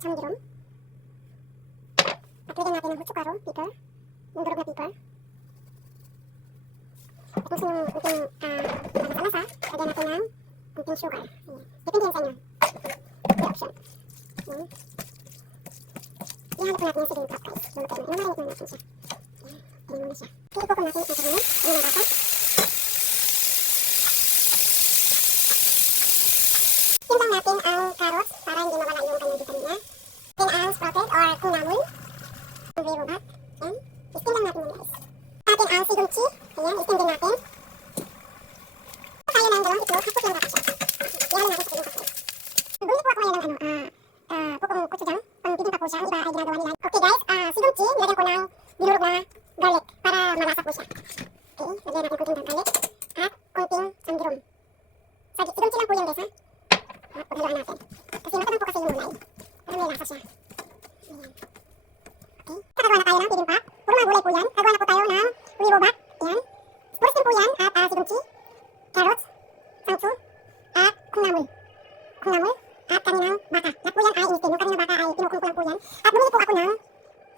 참기름. at lagyan natin ng hutsukaro, pepper, yung durog na pepper. At kung gusto nyo kunting malasa-lasa, lagyan natin ng kunting sugar. Ayan. Depende yan sa inyo. May option. Ayan. Ihalo po natin yung siging crop guys. Luluto na. Inumarinit na natin siya. Ayan. Tingnan muna siya. Okay, ipukong natin ang sarunod. Ayan ang basa. Timbang natin ang carrots para hindi mawala yung kanyang vitamina. Then ang sprouted or kunamul. Ang vivo bat. Ayan. I-steam lang natin yun guys. Natin ang sigumchi. Ayan, i-steam din natin. Tayo ng dalawang itlog. Hapot lang dapat siya. Ihalo natin sa siging crop. Bumili po ako ngayon ng pukong gochujang. Pang bibingka po siya. Iba ay ginagawa nila. Okay guys, sigumchi. Nilagyan ko ng dinurog na garlic para malasa po siya. Okay, lagyan natin kunting garlic. At kunting samgirum. Sigumchi lang po yan guys ha. At paghaluan natin. Kasi matabang po kasi yung gulay. Para may lasa siya. Ayan. Okay. Kakagawa na tayo ng bibimbap. Puro mga gulay po yan. Gagawa na po tayo ng wiwo bat. Ayan. Puro skin po yan. At sigumchi, carrots, sangsu, at kunamul. Kunamul. At kaninang baka. Lahat po yan ay initin. Yung kaninang baka ay pinukong ko lang po yan. At bumili po ako ng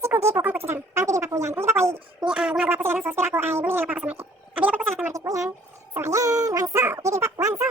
sikugi po kung gochujang. Pang bibimbap po yan. Kung iba po ay gumagawa po sila ng sauce. Pero ako ay bumili lang po ako sa market. Available po sa lahat ng market po yan. So ayan. Wanso. Bibimbap. Wanso.